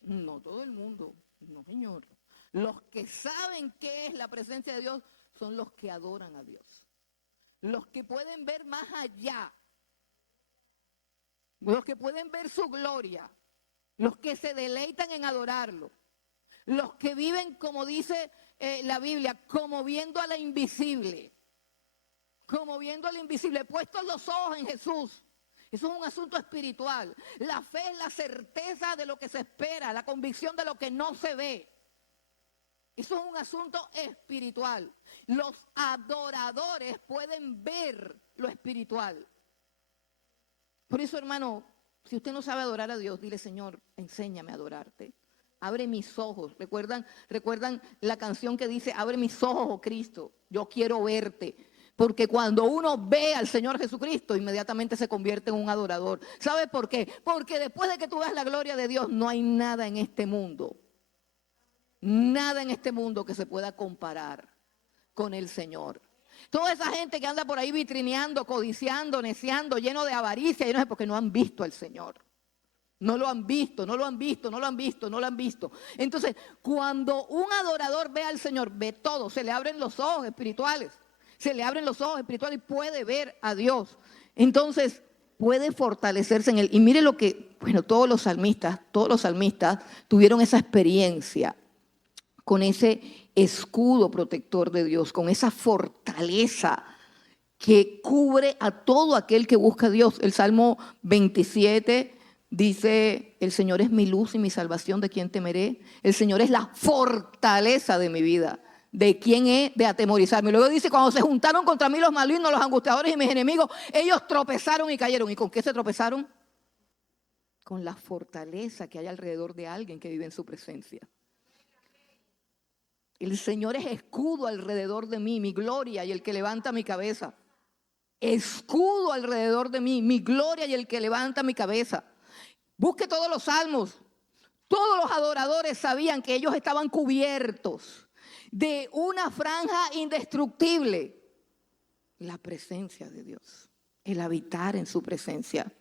No todo el mundo, no, Señor. Los que saben qué es la presencia de Dios son los que adoran a Dios. Los que pueden ver más allá. Los que pueden ver su gloria. Los que se deleitan en adorarlo. Los que viven, como dice la Biblia, como viendo a la invisible. Como viendo a la invisible, puestos los ojos en Jesús. Eso es un asunto espiritual. La fe es la certeza de lo que se espera, la convicción de lo que no se ve. Eso es un asunto espiritual. Los adoradores pueden ver lo espiritual. Por eso, hermano, si usted no sabe adorar a Dios, dile: Señor, enséñame a adorarte. Abre mis ojos. ¿Recuerdan la canción que dice: abre mis ojos, oh Cristo, yo quiero verte? Porque cuando uno ve al Señor Jesucristo, inmediatamente se convierte en un adorador. ¿Sabe por qué? Porque después de que tú veas la gloria de Dios, no hay nada en este mundo que se pueda comparar con el Señor. Toda esa gente que anda por ahí vitrineando, codiciando, neciando, lleno de avaricia, es porque no han visto al Señor. No lo han visto. Entonces, cuando un adorador ve al Señor, ve todo, se le abren los ojos espirituales. Y puede ver a Dios. Entonces, puede fortalecerse en él. Y mire lo que, todos los salmistas tuvieron esa experiencia con ese escudo protector de Dios, con esa fortaleza que cubre a todo aquel que busca a Dios. El Salmo 27 dice: el Señor es mi luz y mi salvación, ¿de quién temeré? El Señor es la fortaleza de mi vida. ¿De quién he de atemorizarme? Luego dice: cuando se juntaron contra mí los malignos, los angustiadores y mis enemigos, ellos tropezaron y cayeron. ¿Y con qué se tropezaron? Con la fortaleza que hay alrededor de alguien que vive en su presencia. El Señor es escudo alrededor de mí, mi gloria y el que levanta mi cabeza. Escudo alrededor de mí, mi gloria y el que levanta mi cabeza. Busque todos los salmos. Todos los adoradores sabían que ellos estaban cubiertos de una franja indestructible. La presencia de Dios, el habitar en su presencia.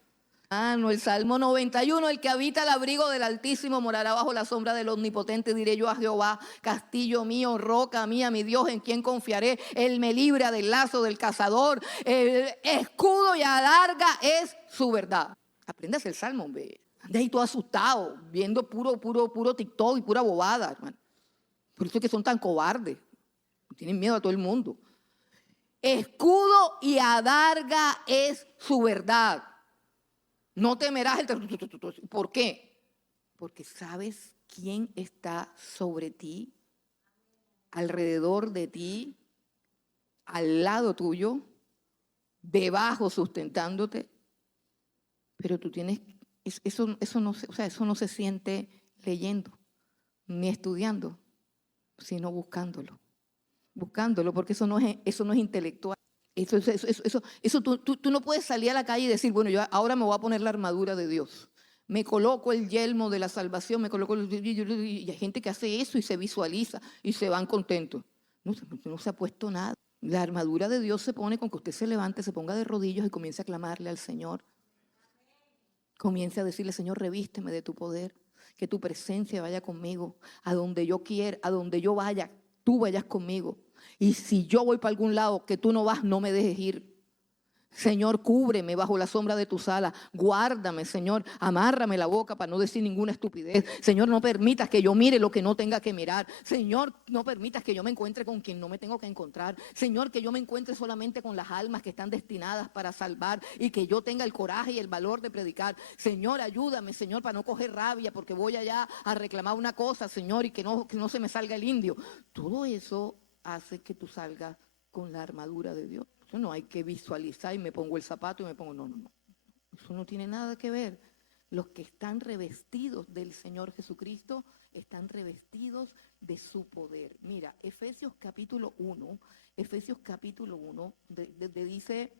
El Salmo 91: el que habita al abrigo del Altísimo morará bajo la sombra del Omnipotente. Diré yo a Jehová: castillo mío, roca mía, mi Dios, en quien confiaré. Él me libra del lazo del cazador. El escudo y adarga es su verdad. Apréndase el Salmo, hombre. Ande ahí todo asustado, viendo puro TikTok y pura bobada, hermano. Por eso es que son tan cobardes. Tienen miedo a todo el mundo. Escudo y adarga es su verdad. No temerás el... ¿Por qué? Porque sabes quién está sobre ti, alrededor de ti, al lado tuyo, debajo sustentándote. Pero tú tienes... Eso no se siente leyendo ni estudiando, sino buscándolo, porque eso no es intelectual. Eso tú no puedes salir a la calle y decir: bueno, yo ahora me voy a poner la armadura de Dios, me coloco el yelmo de la salvación, y hay gente que hace eso y se visualiza y se van contentos. No se ha puesto nada. La armadura de Dios se pone con que usted se levante, se ponga de rodillas y comience a clamarle al Señor. Comience a decirle: Señor, revísteme de tu poder, que tu presencia vaya conmigo, a donde yo quiera, a donde yo vaya, tú vayas conmigo. Y si yo voy para algún lado que tú no vas, no me dejes ir. Señor, cúbreme bajo la sombra de tus alas. Guárdame, Señor. Amárrame la boca para no decir ninguna estupidez. Señor, no permitas que yo mire lo que no tenga que mirar. Señor, no permitas que yo me encuentre con quien no me tengo que encontrar. Señor, que yo me encuentre solamente con las almas que están destinadas para salvar y que yo tenga el coraje y el valor de predicar. Señor, ayúdame, Señor, para no coger rabia porque voy allá a reclamar una cosa, Señor, y que no se me salga el indio. Todo eso hace que tú salgas con la armadura de Dios. No hay que visualizar y me pongo el zapato y me pongo... No. Eso no tiene nada que ver. Los que están revestidos del Señor Jesucristo están revestidos de su poder. Mira, Efesios capítulo 1, dice,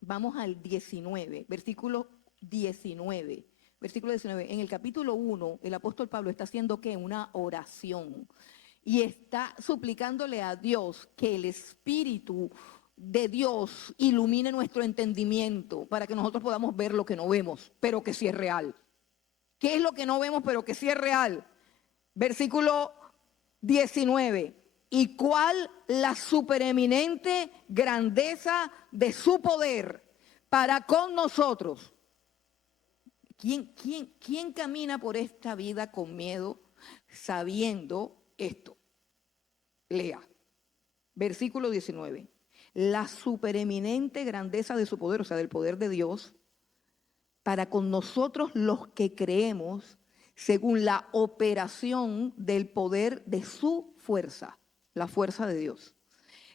vamos al 19, versículo 19. Versículo 19. En el capítulo 1, el apóstol Pablo está haciendo ¿qué? Una oración. Y está suplicándole a Dios que el Espíritu de Dios ilumine nuestro entendimiento para que nosotros podamos ver lo que no vemos, pero que sí es real. ¿Qué es lo que no vemos, pero que sí es real? Versículo 19. ¿Y cuál la supereminente grandeza de su poder para con nosotros? ¿Quién camina por esta vida con miedo sabiendo esto? Lea. Versículo 19. La supereminente grandeza de su poder, o sea, del poder de Dios, para con nosotros los que creemos, según la operación del poder de su fuerza, la fuerza de Dios,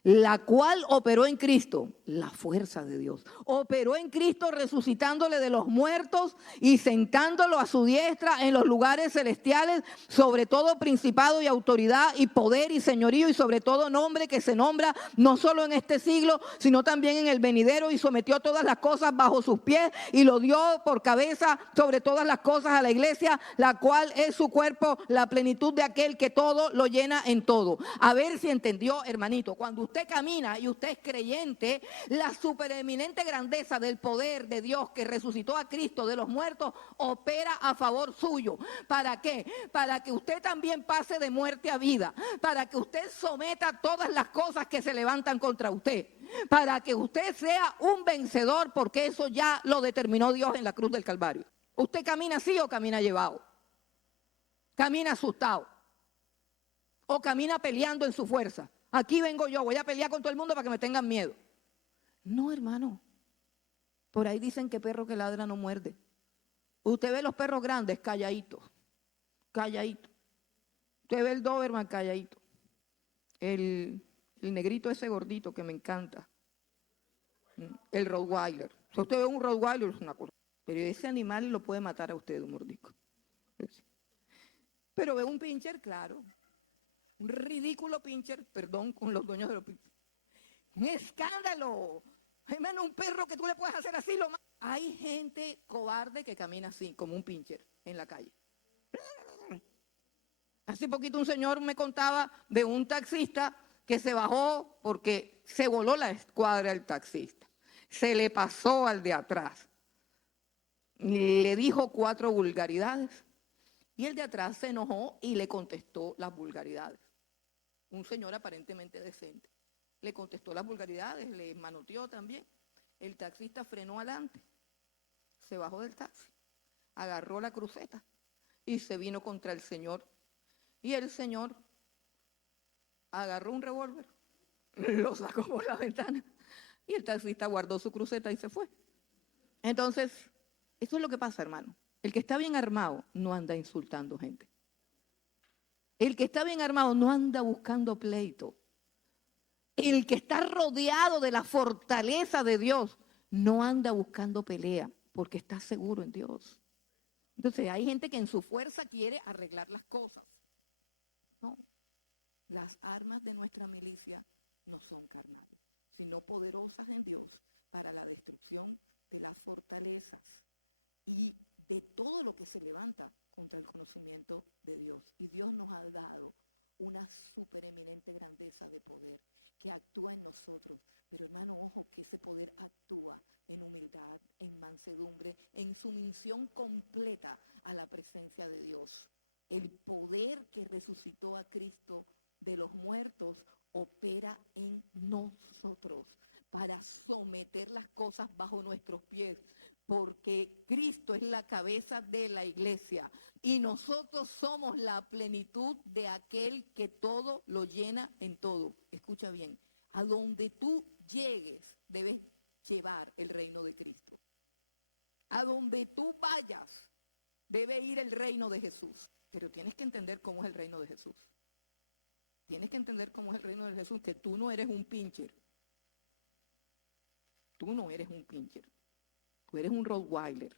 la cual operó en Cristo, la fuerza de Dios, operó en Cristo resucitándole de los muertos y sentándolo a su diestra en los lugares celestiales, sobre todo principado y autoridad y poder y señorío y sobre todo nombre que se nombra no solo en este siglo, sino también en el venidero, y sometió todas las cosas bajo sus pies y lo dio por cabeza sobre todas las cosas a la iglesia, la cual es su cuerpo, la plenitud de aquel que todo lo llena en todo. A ver si entendió, hermanito. Cuando usted camina y usted es creyente, la supereminente grandeza del poder de Dios que resucitó a Cristo de los muertos opera a favor suyo. ¿Para qué? Para que usted también pase de muerte a vida, para que usted someta todas las cosas que se levantan contra usted, para que usted sea un vencedor, porque eso ya lo determinó Dios en la cruz del Calvario. ¿Usted camina así o camina llevado? ¿Camina asustado? ¿O camina peleando en su fuerza? Aquí vengo yo, voy a pelear con todo el mundo para que me tengan miedo. No, hermano. Por ahí dicen que perro que ladra no muerde. Usted ve los perros grandes calladitos, calladitos. Usted ve el Doberman calladito. El negrito ese gordito que me encanta. El Rottweiler. Si usted ve un Rottweiler es una cosa. Pero ese animal lo puede matar a usted un mordisco. Pero ve un pincher, claro. Un ridículo pincher, perdón con los dueños de los pinchers. Un escándalo. Hermano, un perro que tú le puedes hacer así lo más. Hay gente cobarde que camina así, como un pincher en la calle. Hace poquito un señor me contaba de un taxista que se bajó porque se voló la escuadra del taxista. Se le pasó al de atrás. Le dijo 4 vulgaridades. Y el de atrás se enojó y le contestó las vulgaridades. Un señor aparentemente decente. Le contestó las vulgaridades, le manoteó también. El taxista frenó adelante, se bajó del taxi, agarró la cruceta y se vino contra el señor. Y el señor agarró un revólver, lo sacó por la ventana y el taxista guardó su cruceta y se fue. Entonces, eso es lo que pasa, hermano. El que está bien armado no anda insultando gente. El que está bien armado no anda buscando pleito. El que está rodeado de la fortaleza de Dios no anda buscando pelea porque está seguro en Dios. Entonces hay gente que en su fuerza quiere arreglar las cosas. No, las armas de nuestra milicia no son carnales, sino poderosas en Dios para la destrucción de las fortalezas y de todo lo que se levanta contra el conocimiento de Dios. Y Dios nos ha dado una supereminente grandeza de poder que actúa en nosotros. Pero hermano, ojo, que ese poder actúa en humildad, en mansedumbre, en sumisión completa a la presencia de Dios. El poder que resucitó a Cristo de los muertos opera en nosotros para someter las cosas bajo nuestros pies, porque Cristo es la cabeza de la iglesia y nosotros somos la plenitud de aquel que todo lo llena en todo. Escucha bien, a donde tú llegues debes llevar el reino de Cristo. A donde tú vayas debe ir el reino de Jesús, pero tienes que entender cómo es el reino de Jesús. Tienes que entender cómo es el reino de Jesús, que tú no eres un pincher. Tú no eres un pincher. Tú eres un Rottweiler.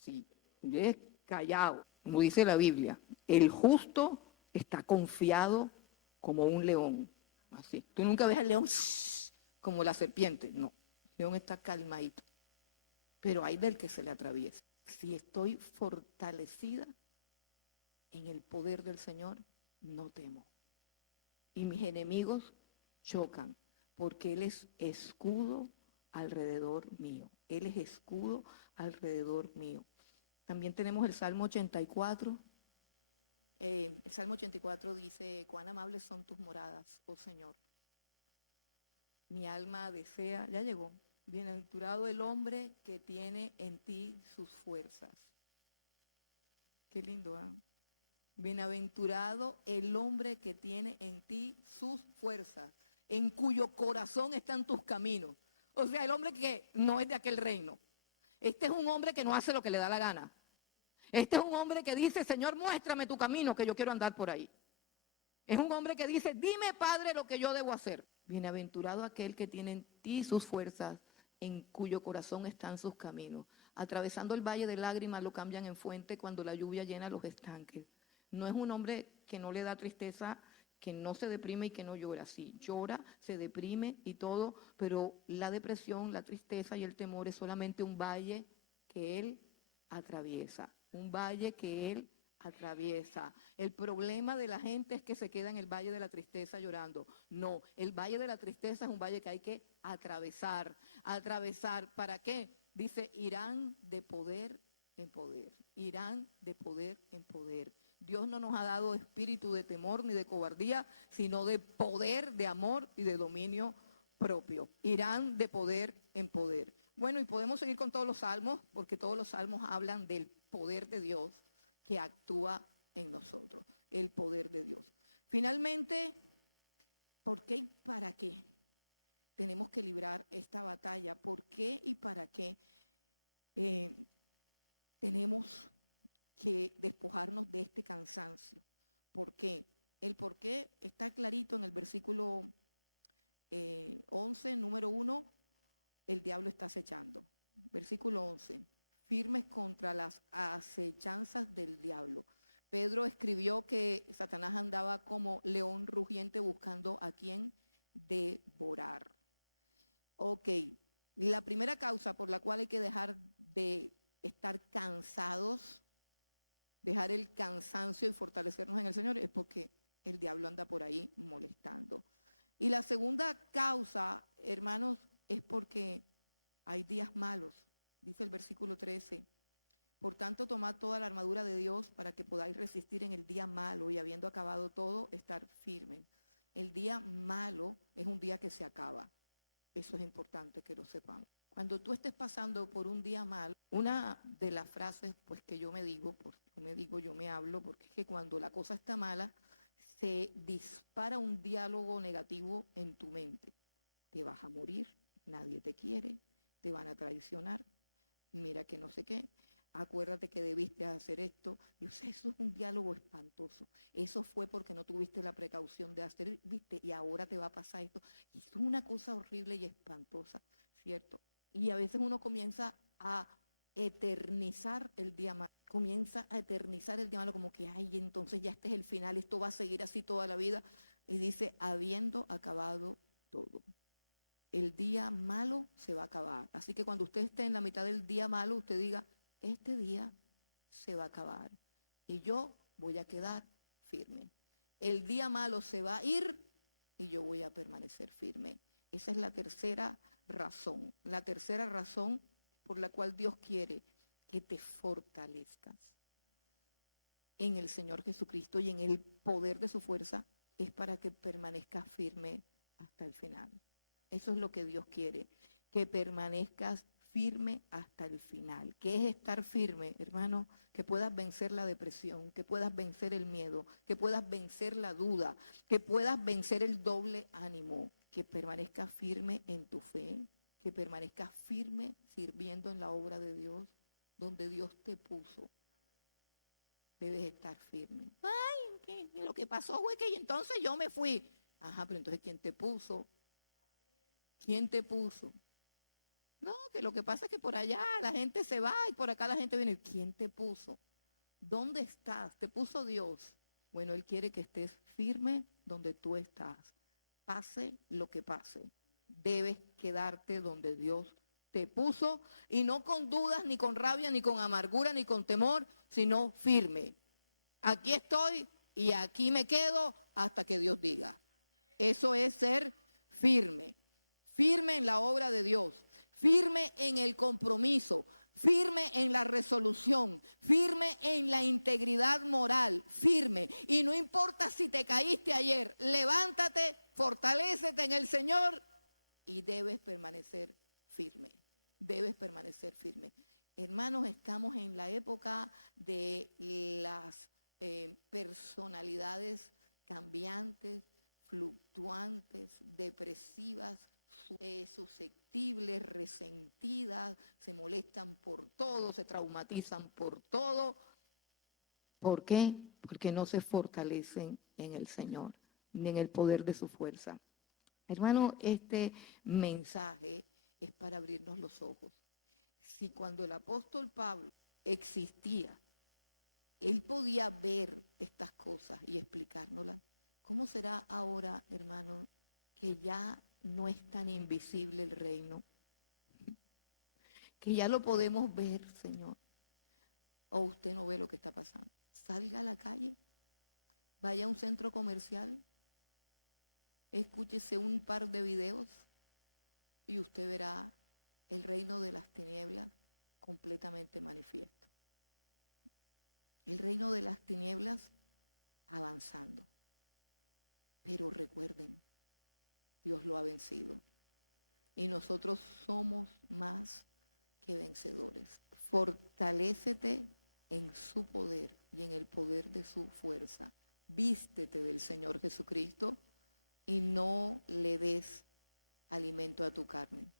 así, es callado, como dice la Biblia. El justo está confiado como un león, así. Tú nunca ves al león como la serpiente, no. El león está calmadito, pero hay del que se le atraviesa. Si estoy fortalecida en el poder del Señor, no temo. Y mis enemigos chocan, porque Él es escudo alrededor mío. Él es escudo alrededor mío. También tenemos el Salmo 84. El Salmo 84 dice: cuán amables son tus moradas, oh Señor. Mi alma desea, ya llegó. Bienaventurado el hombre que tiene en ti sus fuerzas. Qué lindo, ¿ah? Bienaventurado el hombre que tiene en ti sus fuerzas, en cuyo corazón están tus caminos. O sea, el hombre que no es de aquel reino. Este es un hombre que no hace lo que le da la gana. Este es un hombre que dice: Señor, muéstrame tu camino, que yo quiero andar por ahí. Es un hombre que dice: dime, Padre, lo que yo debo hacer. Bienaventurado aquel que tiene en ti sus fuerzas, en cuyo corazón están sus caminos. Atravesando el valle de lágrimas lo cambian en fuente cuando la lluvia llena los estanques. No es un hombre que no le da tristeza, que no se deprime y que no llora. Sí, llora, se deprime y todo, pero la depresión, la tristeza y el temor es solamente un valle que él atraviesa. Un valle que él atraviesa. El problema de la gente es que se queda en el valle de la tristeza llorando. No, el valle de la tristeza es un valle que hay que atravesar. ¿Atravesar para qué? Dice: irán de poder en poder. Irán de poder en poder. Dios no nos ha dado espíritu de temor ni de cobardía, sino de poder, de amor y de dominio propio. Irán de poder en poder. Bueno, y podemos seguir con todos los salmos, porque todos los salmos hablan del poder de Dios que actúa en nosotros, el poder de Dios. Finalmente, ¿por qué y para qué tenemos que librar esta batalla? ¿Por qué y para qué tenemos que despojarnos de este cansancio? ¿Por qué? El por qué está clarito en el versículo 11, número 1, el diablo está acechando. Versículo 11, firmes contra las acechanzas del diablo. Pedro escribió que Satanás andaba como león rugiente buscando a quien devorar. Ok, la primera causa por la cual hay que dejar de estar cansados, dejar el cansancio y fortalecernos en el Señor, es porque el diablo anda por ahí molestando. Y la segunda causa, hermanos, es porque hay días malos. Dice el versículo 13: por tanto, tomad toda la armadura de Dios para que podáis resistir en el día malo y, habiendo acabado todo, estar firmes. El día malo es un día que se acaba. Eso es importante que lo sepamos. Cuando tú estés pasando por un día malo, una de las frases pues que yo me digo, yo me hablo, porque es que cuando la cosa está mala, se dispara un diálogo negativo en tu mente. Te vas a morir, nadie te quiere, te van a traicionar, mira que no sé qué, acuérdate que debiste hacer esto. Y, o sea, eso es un diálogo espantoso. Eso fue porque no tuviste la precaución de hacer, viste, y ahora te va a pasar esto. Y es una cosa horrible y espantosa, ¿cierto? Y a veces uno comienza a eternizar el día malo. Comienza a eternizar el día malo como que, ay, entonces ya este es el final, esto va a seguir así toda la vida. Y dice: habiendo acabado todo. El día malo se va a acabar. Así que cuando usted esté en la mitad del día malo, usted diga: este día se va a acabar y yo voy a quedar firme. El día malo se va a ir y yo voy a permanecer firme. Esa es la tercera razón. La tercera razón por la cual Dios quiere que te fortalezcas en el Señor Jesucristo y en el poder de su fuerza es para que permanezcas firme hasta el final. Eso es lo que Dios quiere, que permanezcas firme hasta el final. ¿Qué es estar firme, hermano? Que puedas vencer la depresión, que puedas vencer el miedo, que puedas vencer la duda, que puedas vencer el doble ánimo, que permanezcas firme en tu fe, que permanezcas firme sirviendo en la obra de Dios, donde Dios te puso. Debes estar firme. Ay, lo que pasó fue que entonces yo me fui. Ajá, pero entonces ¿quién te puso? ¿Quién te puso? No, que lo que pasa es que por allá la gente se va y por acá la gente viene. ¿Quién te puso? ¿Dónde estás? ¿Te puso Dios? Bueno, Él quiere que estés firme donde tú estás. Pase lo que pase. Debes quedarte donde Dios te puso y no con dudas, ni con rabia, ni con amargura, ni con temor, sino firme. Aquí estoy y aquí me quedo hasta que Dios diga. Eso es ser firme. Firme en la obra de Dios, firme en el compromiso, firme en la resolución, firme en la integridad moral, firme. Y no importa si te caíste ayer, levántate, fortalécete en el Señor y debes permanecer firme. Debes permanecer firme. Hermanos, estamos en la época de las personalidades cambiantes, fluctuantes, depresivas, susceptibles, resentidas, se molestan por todo, se traumatizan por todo. ¿Por qué? Porque no se fortalecen en el Señor, ni en el poder de su fuerza. Hermano, este mensaje es para abrirnos los ojos. Si cuando el apóstol Pablo existía, él podía ver estas cosas y explicárnoslas, ¿cómo será ahora, hermano, que ya no es tan invisible el reino? Que ya lo podemos ver, Señor. O usted no ve lo que está pasando. Salga a la calle, vaya a un centro comercial, escúchese un par de videos y usted verá el reino de las tinieblas completamente manifiesto. El reino de las tinieblas avanzando. Pero recuerden, Dios lo ha vencido. Y nosotros somos más que vencedores. Fortalécete en su poder y en el poder de su fuerza. Vístete del Señor Jesucristo y no le des alimento a tu carne.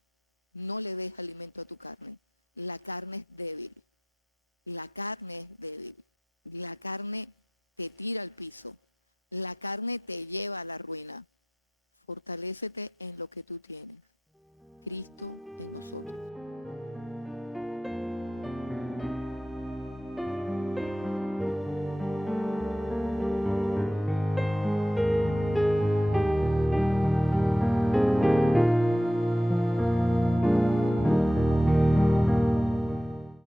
No le des alimento a tu carne. La carne es débil. La carne es débil. La carne te tira al piso. La carne te lleva a la ruina. Fortalécete en lo que tú tienes. Cristo en nosotros.